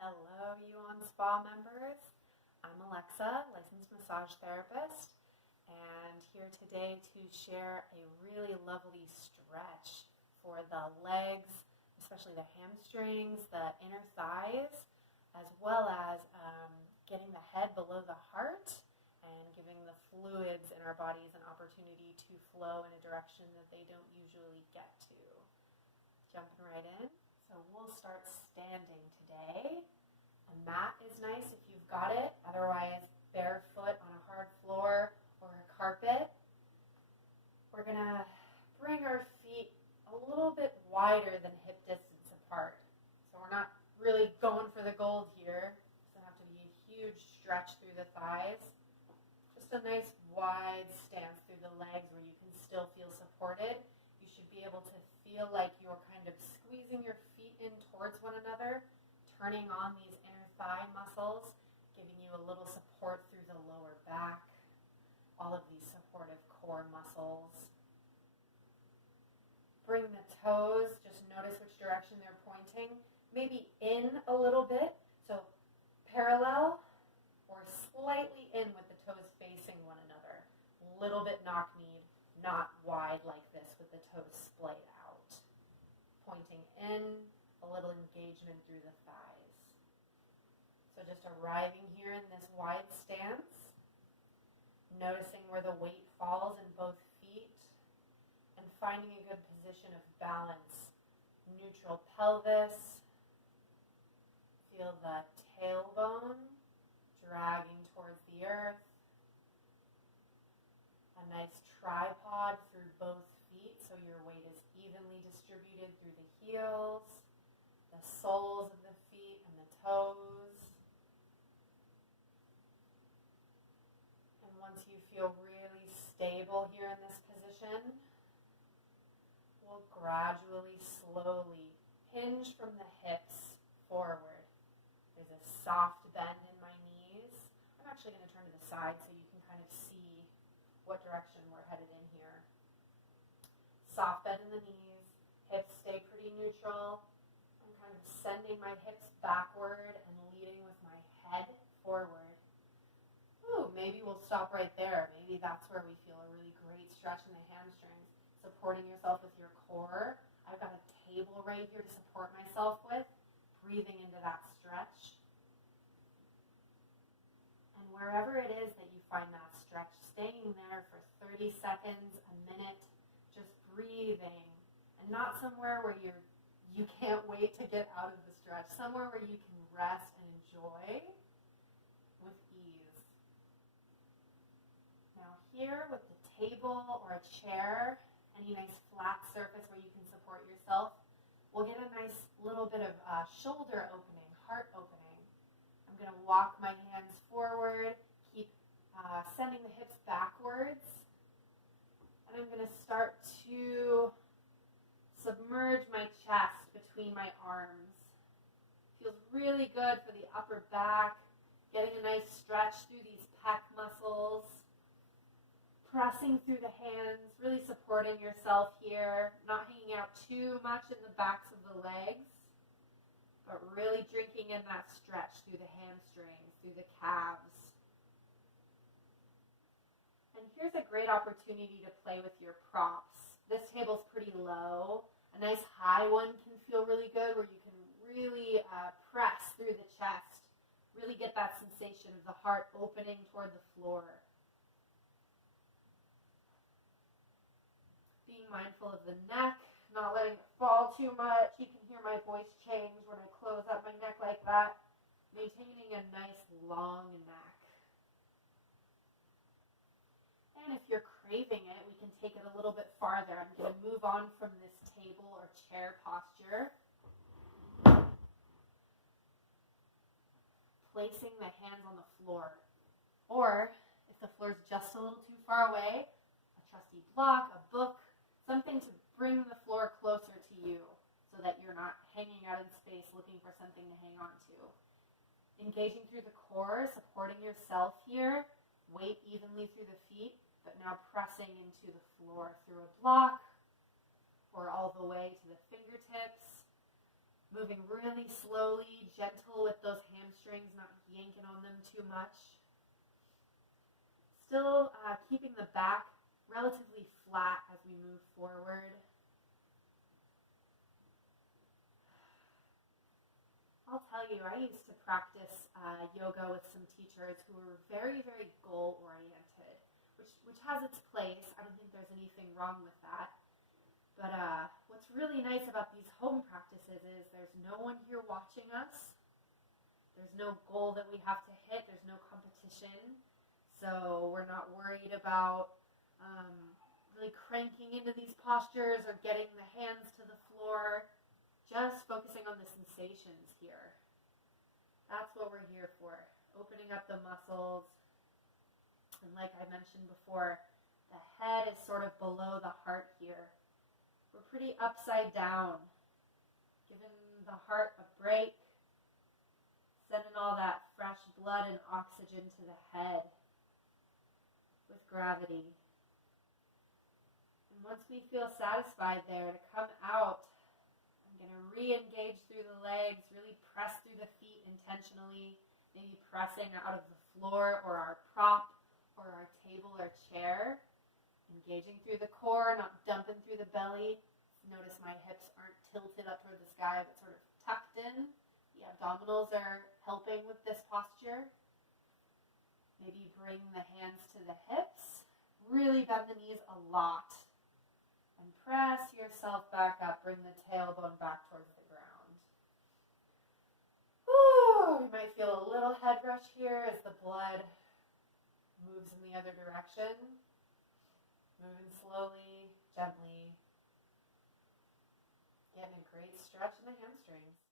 Hello, you on spa members. I'm Alexa, licensed massage therapist, and here today to share a really lovely stretch for the legs, especially the hamstrings, the inner thighs, as well as getting the head below the heart and giving the fluids in our bodies an opportunity to flow in a direction that they don't usually get to. Jumping right in. So we'll start standing today. A mat is nice if you've got it, otherwise barefoot on a hard floor or a carpet. We're going to bring our feet a little bit wider than hip distance apart. So we're not really going for the gold here. It doesn't have to be a huge stretch through the thighs. Just a nice wide stance through the legs where you can still feel supported. You should be able to feel like you're kind of squeezing your feet in towards one another, turning on these inner thigh muscles, giving you a little support through the lower back, all of these supportive core muscles. Bring the toes, just notice which direction they're pointing, maybe in a little bit, so parallel or slightly in with the toes facing one another. A little bit knock-kneed, not wide like this with the toes splayed out. Pointing in, a little engagement through the thighs. So just arriving here in this wide stance, noticing where the weight falls in both feet, and finding a good position of balance. Neutral pelvis. Feel the tailbone dragging towards the earth. A nice tripod through both feet so your weight is evenly distributed through the heels, the soles of the feet and the toes. And once you feel really stable here in this position, we'll gradually, slowly hinge from the hips forward. There's a soft bend in my knees. I'm actually going to turn to the side so you can kind of see what direction we're headed in here. Soft bend in the knees, hips stay pretty neutral. I'm kind of sending my hips backward and leading with my head forward. Ooh, maybe we'll stop right there. Maybe that's where we feel a really great stretch in the hamstrings. Supporting yourself with your core. I've got a table right here to support myself with. Breathing into that stretch. And wherever it is that you find that stretch, staying there for 30 seconds, a minute, just breathing. And not somewhere where you can't wait to get out of the stretch. Somewhere where you can rest and enjoy with ease. Now here with the table or a chair, any nice flat surface where you can support yourself, we'll get a nice little bit of shoulder opening, heart opening. I'm going to walk my hands forward, keep sending the hips backwards, and I'm going to start to submerge my chest between my arms. Feels really good for the upper back, getting a nice stretch through these pec muscles, pressing through the hands, really supporting yourself here, not hanging out too much in the backs of the legs, but really drinking in that stretch through the hamstrings, through the calves. And here's a great opportunity to play with your props. This table's pretty low. A nice high one can feel really good where you can really press through the chest, really get that sensation of the heart opening toward the floor. Being mindful of the neck, not letting it fall too much. You can hear my voice change when I close up my neck like that. Maintaining a nice long neck. And if you're craving it, we can take it a little bit farther. I'm going to move on from this table or chair posture. Placing the hands on the floor. Or, if the floor is just a little too far away, a trusty block, a book, something to bring the floor closer to you so that you're not hanging out in space looking for something to hang on to. Engaging through the core, supporting yourself here, weight evenly through the feet, but now pressing into the floor through a block or all the way to the fingertips. Moving really slowly, gentle with those hamstrings, not yanking on them too much. Still keeping the back relatively flat as we move forward. I'll tell you, I used to practice yoga with some teachers who were very, very goal-oriented, which has its place. I don't think there's anything wrong with that. But what's really nice about these home practices is there's no one here watching us. There's no goal that we have to hit. There's no competition. So we're not worried about really cranking into these postures or getting the hands to the floor. Just focusing on the sensations here. That's what we're here for. Opening up the muscles. And like I mentioned before, the head is sort of below the heart here. We're pretty upside down. Giving the heart a break. Sending all that fresh blood and oxygen to the head with gravity. And once we feel satisfied there, to come out, I'm going to re-engage through the legs, really press through the feet intentionally, maybe pressing out of the floor or our prop or our table or chair. Engaging through the core, not dumping through the belly. Notice my hips aren't tilted up toward the sky, but sort of tucked in. The abdominals are helping with this posture. Maybe bring the hands to the hips. Really bend the knees a lot. And press yourself back up. Bring the tailbone back towards the ground. Whew, you might feel a little head rush here as the blood moves in the other direction. Moving slowly, gently. Getting a great stretch in the hamstrings.